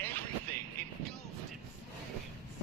Everything engulfed in flames.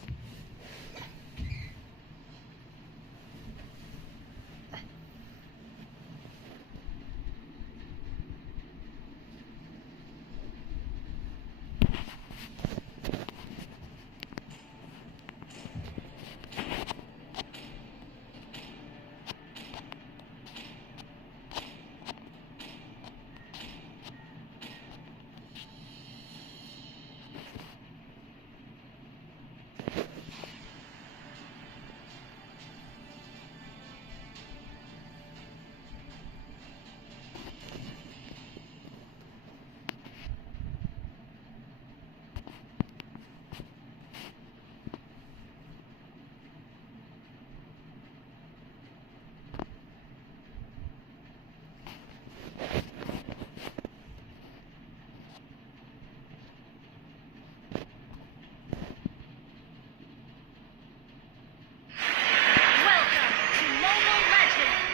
Welcome to Mobile Legends!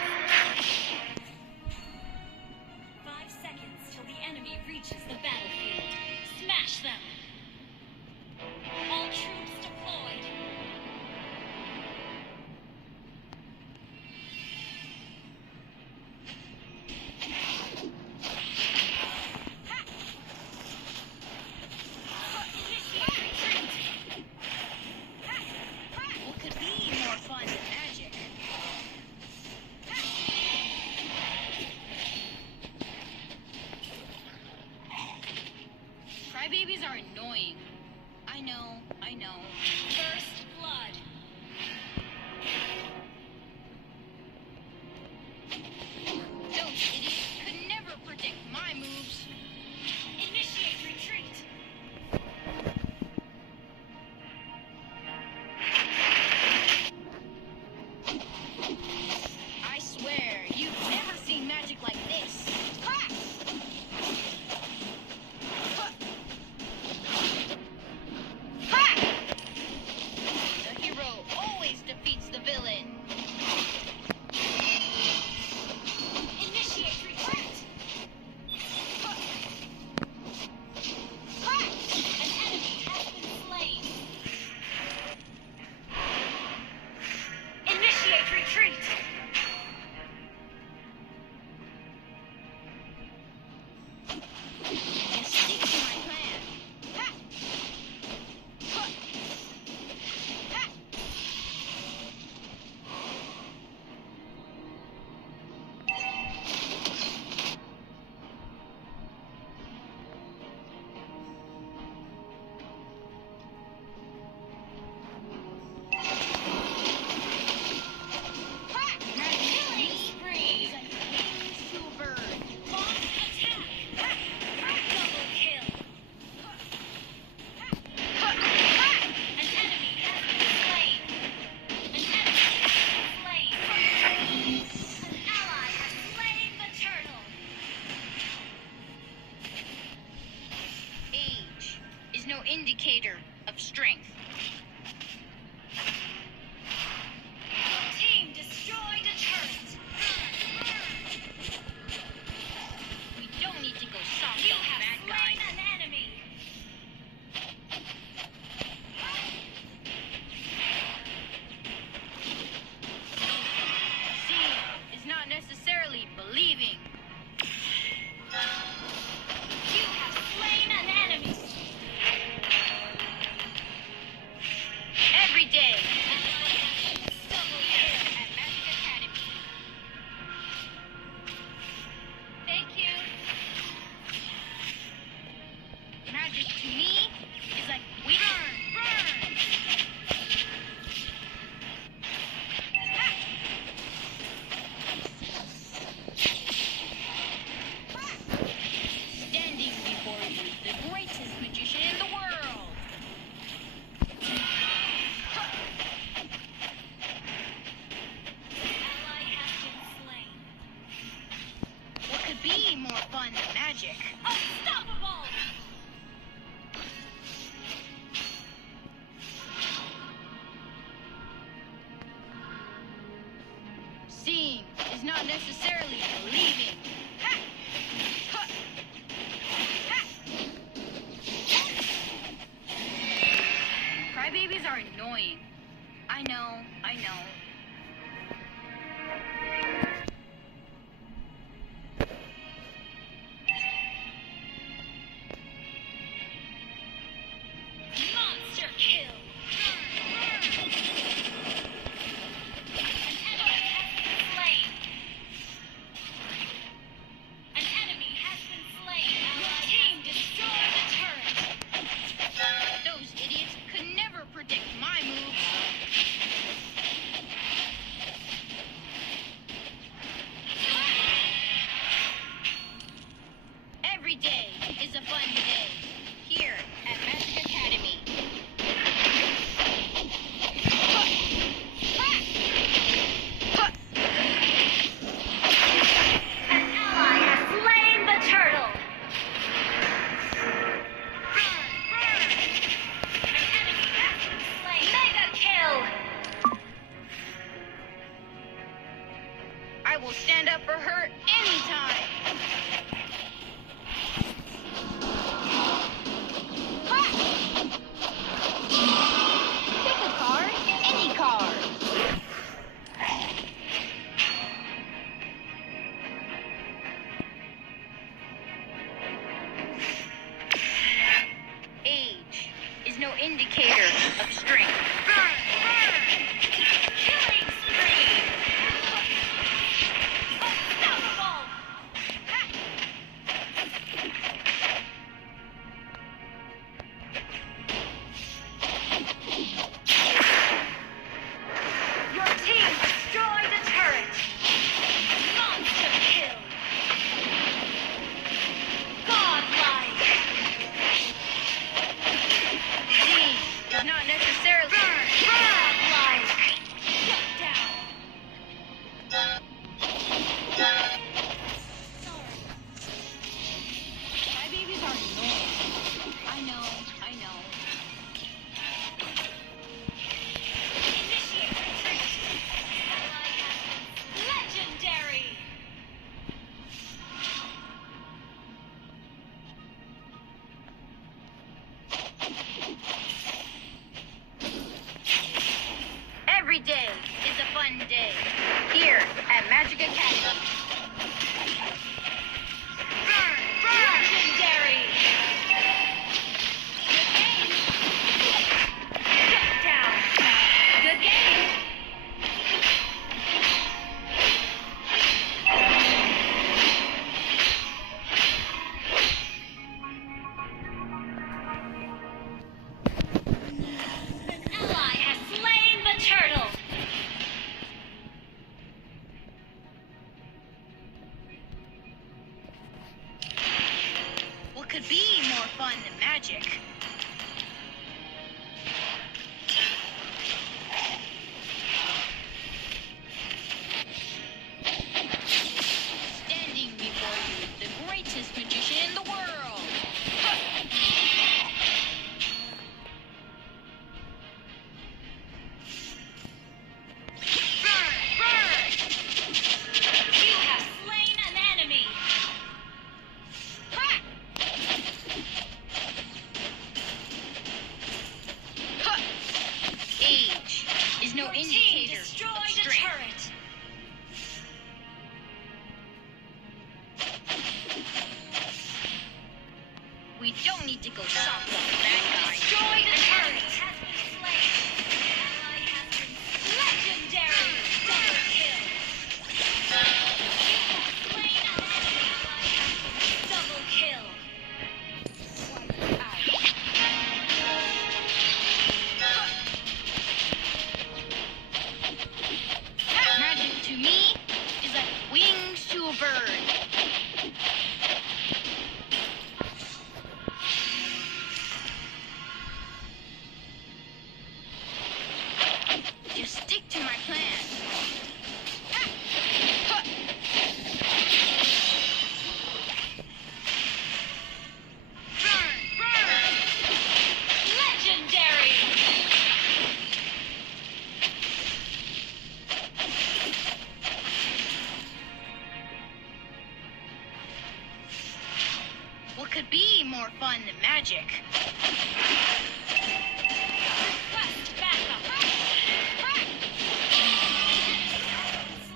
5 seconds till the enemy reaches the battlefield. Smash them! All troops deployed! Initiate retreat! What could be more fun than magic? Crybabies are annoying. I know. First blood. Those idiots could never predict my moves. Initiate retreat. I swear, you've never seen magic like this. Crack! Ha! The hero always defeats the villain. Initiate retreat. Crack! An enemy has been slain. Initiate retreat. And stick to my plan. Ha! Ha! Ha! magic. Unstoppable! Seeing is not necessarily believing. Ha! Ha! Ha! Crybabies are annoying. I know, I know. Monster kill! An enemy has been slain! Your team destroyed the turret! Those idiots could never predict my moves. Every day is a fun day here at Magic Academy. An ally has slain the turtle! An enemy has been slain! Mega kill! I will stand up for her anytime. Pick a card, any card. Age is no indicator of strength. Killing spree! Unstoppable! Your team destroyed the turret! Monster kill! Godlike! Seeing is not necessarily. Godlike! Shut down! Crybabies are annoying. I know, I know. Initiate retreat! Ally has been legendary! Every day is a fun day here at Magic Academy. Legendary! Good game! Shut down! Good game! An ally has slain the turtle! What could be more fun than magic? Standing before you, the greatest magician in the world. You have slain an enemy! Ha! Ha! Age is no Your team indicator destroyed of a strength. turret! We don't need to go soft on the bad guys. Destroyed a turret! Has been slain! Ally has been legendary! Double kill! You have slain an enemy! Ally has been double kill! Magic to me is like wings to a bird. more fun than magic. Request backup.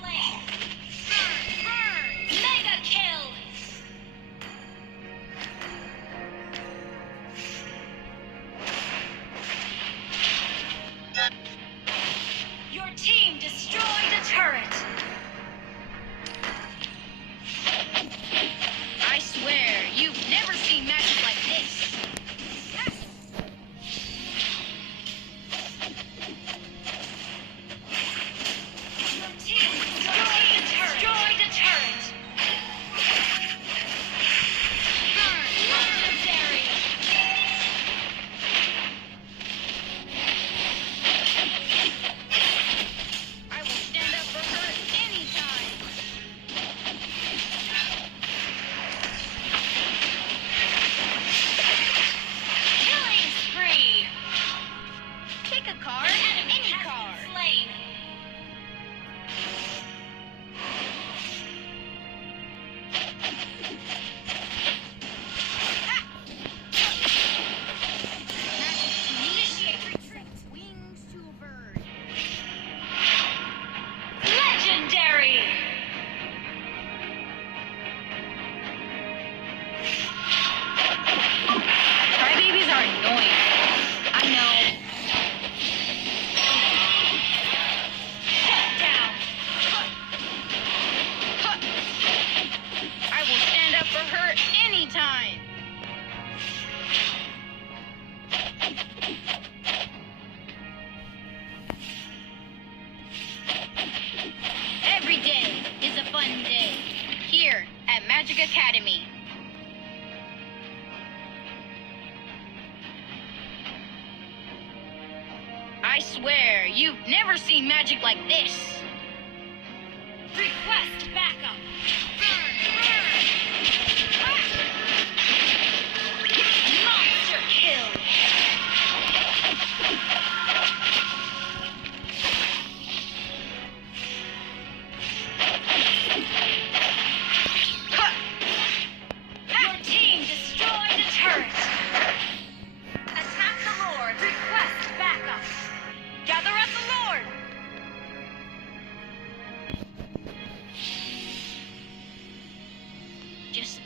Slain. Burn. Mega kill. Your team destroyed a turret. I swear, you've never seen magic like this. Your team destroyed a turret. Legendary. I will stand up for her anytime. Killing spree. Pick a card, Enemy any has card. been slain. Initiate retreat. Wings to a bird. Legendary. Crybabies are annoying. I know. Shut down. I will stand up for her anytime. Every day is a fun day here at Magic Academy. I swear, you've never seen magic like this. Request backup. Monster kill. Your team destroyed a turret. Attack the Lord. Request backup. Gather up the Lord. Just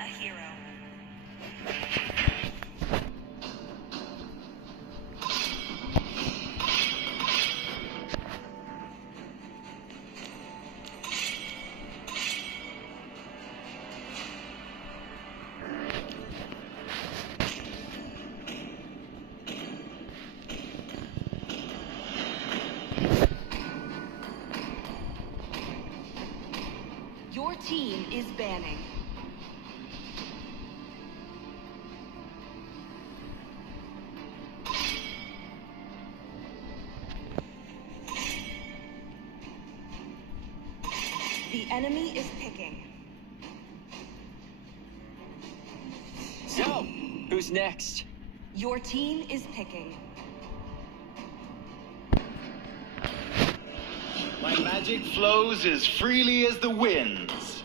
a hero. Your team is banning. The enemy is picking. So, who's next? Your team is picking. My magic flows as freely as the winds.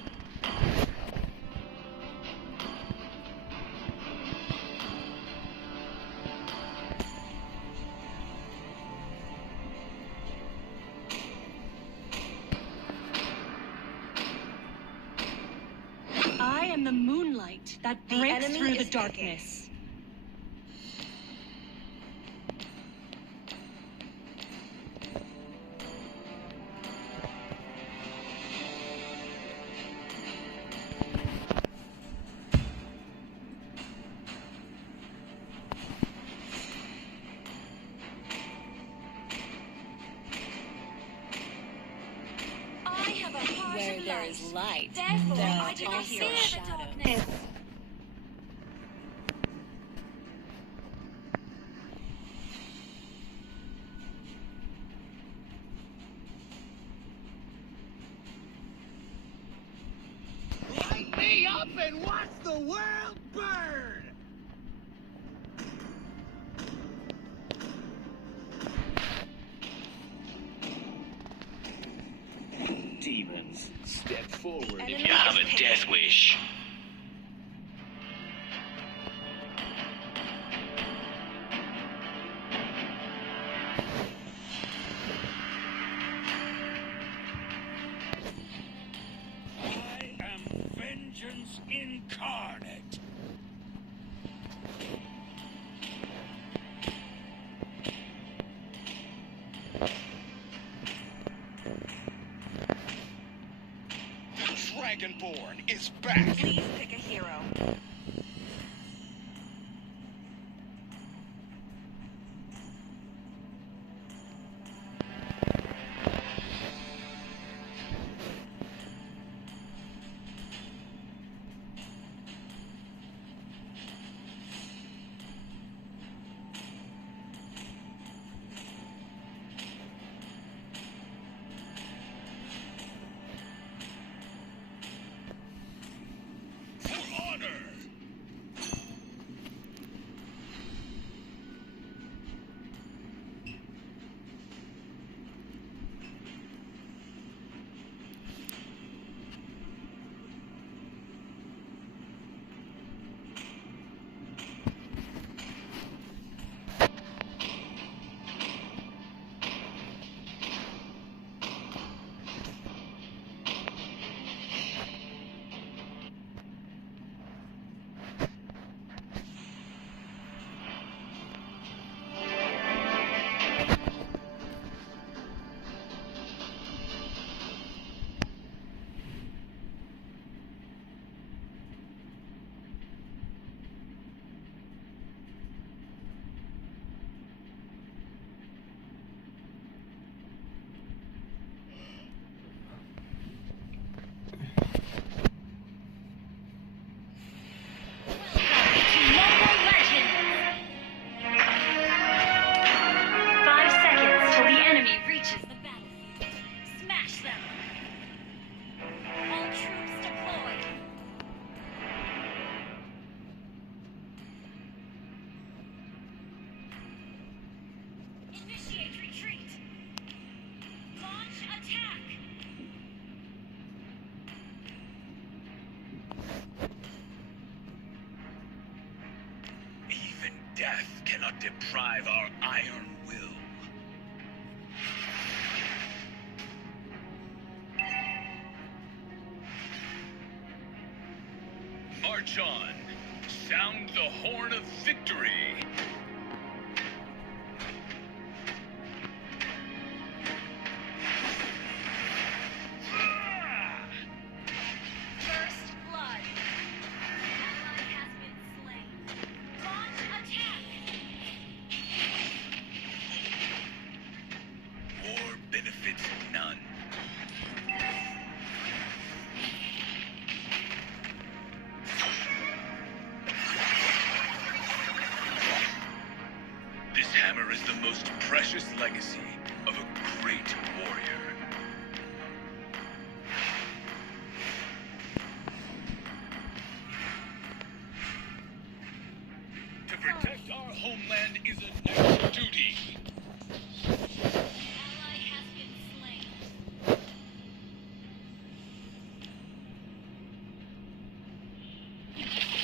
I am the moonlight that The breaks enemy through the is darkness. I have a heart Where of there light. is light, Therefore, there I are do not also fear the shadows. darkness. Light me up and watch the world burn! Demons, step forward enemy if You you have have a a death death wish. I am vengeance incarnate. Dragonborn is back! Please pick a hero. For honor! Mobile Legends! 5 seconds till the enemy reaches the battlefield. Smash them! All troops deployed. Initiate retreat. Launch attack. Even death cannot deprive our iron will. March on. Sound the horn of victory. First blood. Ally has been slain. Launch attack. War benefits none. This hammer is the most precious legacy of a great warrior. To protect our homeland is a national duty. Ally has been slain.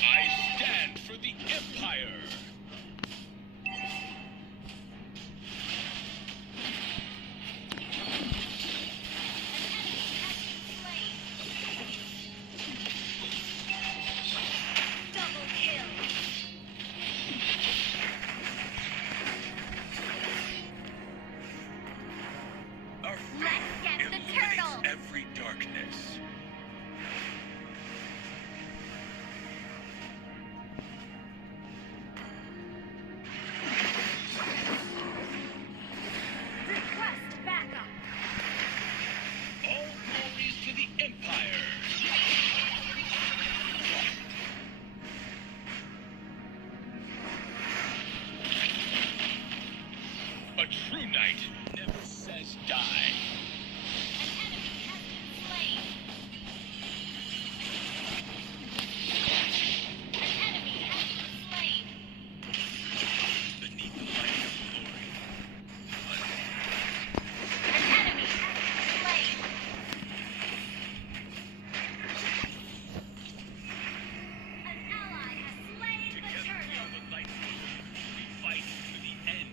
I stand for the Empire. Double kill. Our Let's get the illuminates turtle. every darkness. Request backup. All glories to the Empire. A true knight never says die. An enemy has been slain. An enemy has been slain. Beneath the light of glory. An enemy has been slain. An ally has slain the Together we turtle. are the light. We fight to the end.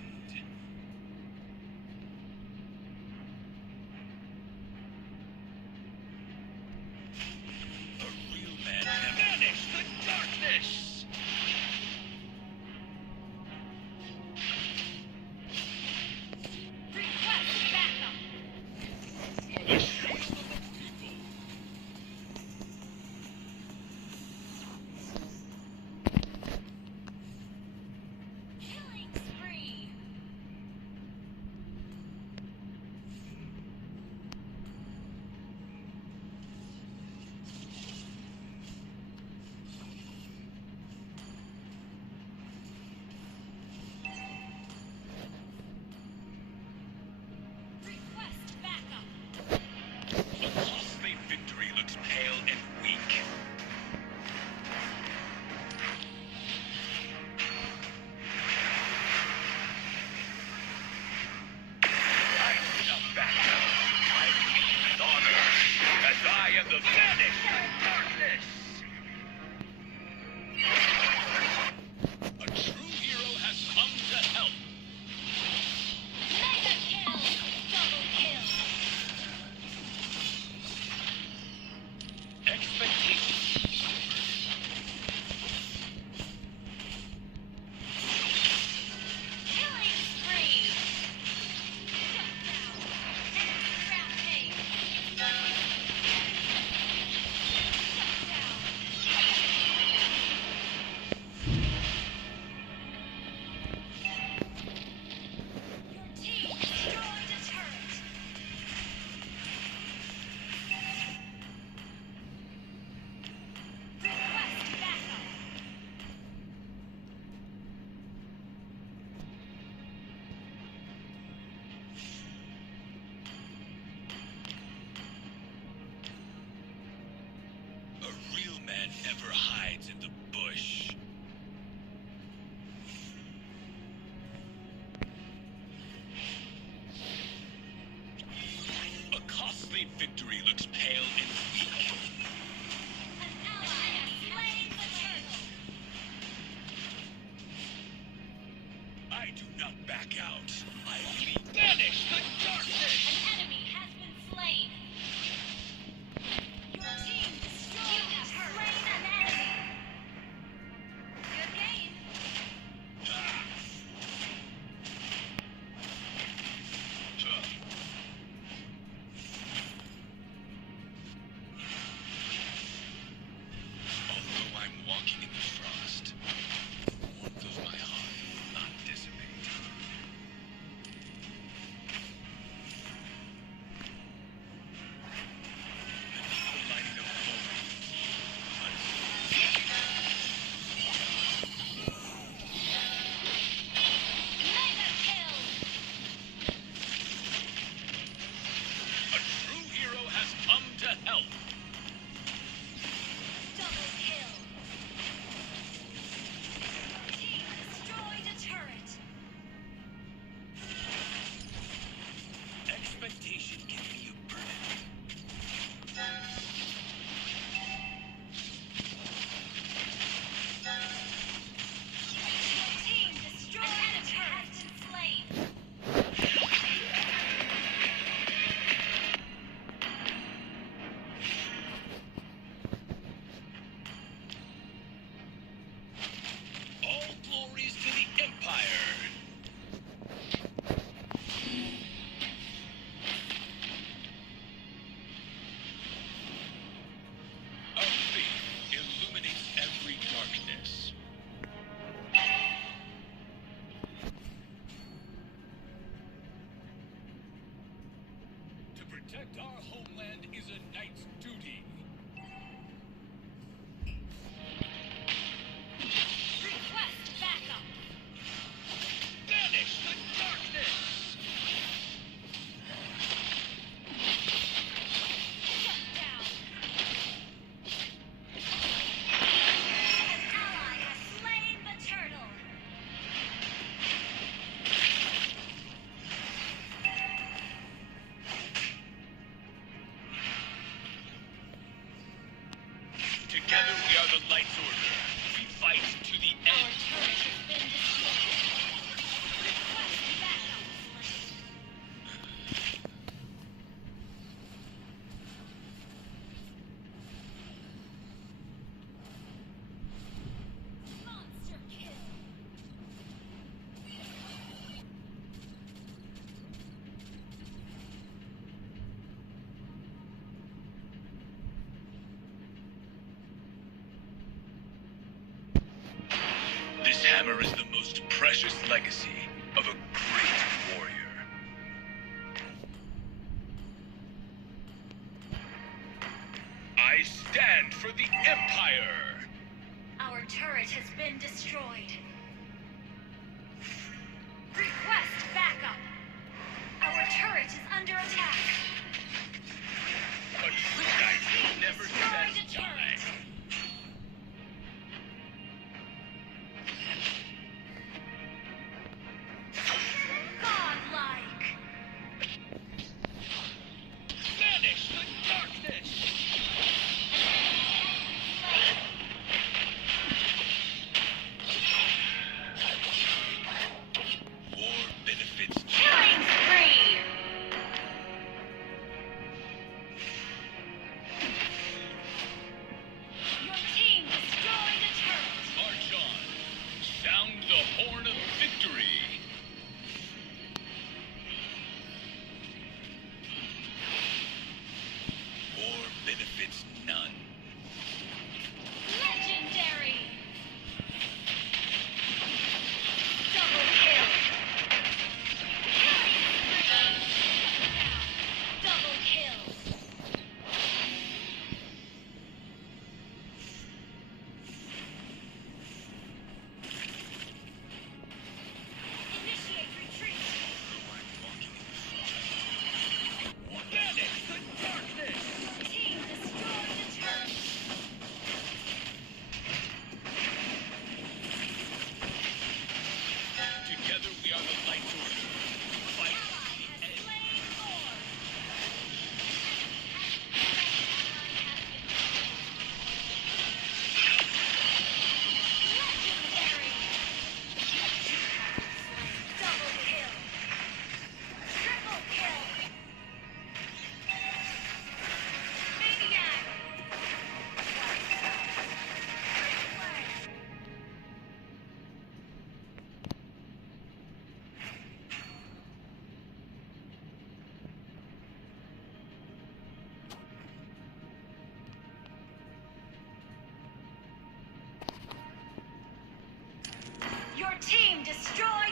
A real man banish the darkness. Request backup. For the shield of the people. Killing spree. Request backup. A costly victory looks pale and weak. I do not back down. I lead with honor, as I am the vanished darkness. A true hero has come to help. Mega kill. Double kill. Expectations. Killing spree. Shut down. Enemy rampage. Shut down. Your team destroyed a turret. Request backup. A real man never hides in the bush. A costly victory looks pale and weak. An ally has slain the turtle. I do not back out. I lead. Banish the darkness! An enemy has been slain. Your team destroyed a turret. Slain an enemy. night's duty. Request backup. Banish the darkness. Shut down. An ally has slain the turtle. Together we are the Light's Order. We fight to the Our end. turret has been destroyed. Request backup. Monster kill. This hammer is the most precious legacy of a great warrior. I stand for the Empire! Our turret has been destroyed. Request backup. Our turret is under attack. A true knight never Destroy the says turret. die. Godlike. Banish the darkness! War benefits Killing spree! Your team destroyed a turret. March on. Sound the horn of victory. War benefits none. Legendary. Double kill. Killing spree. Double kills. Initiate retreat. Banish the darkness! Team destroyed the turret. Together we are the Light's Order. Fight Ally to the has end. slain Thor. Legendary. Double kill. Triple kill. Maniac. Your team destroyed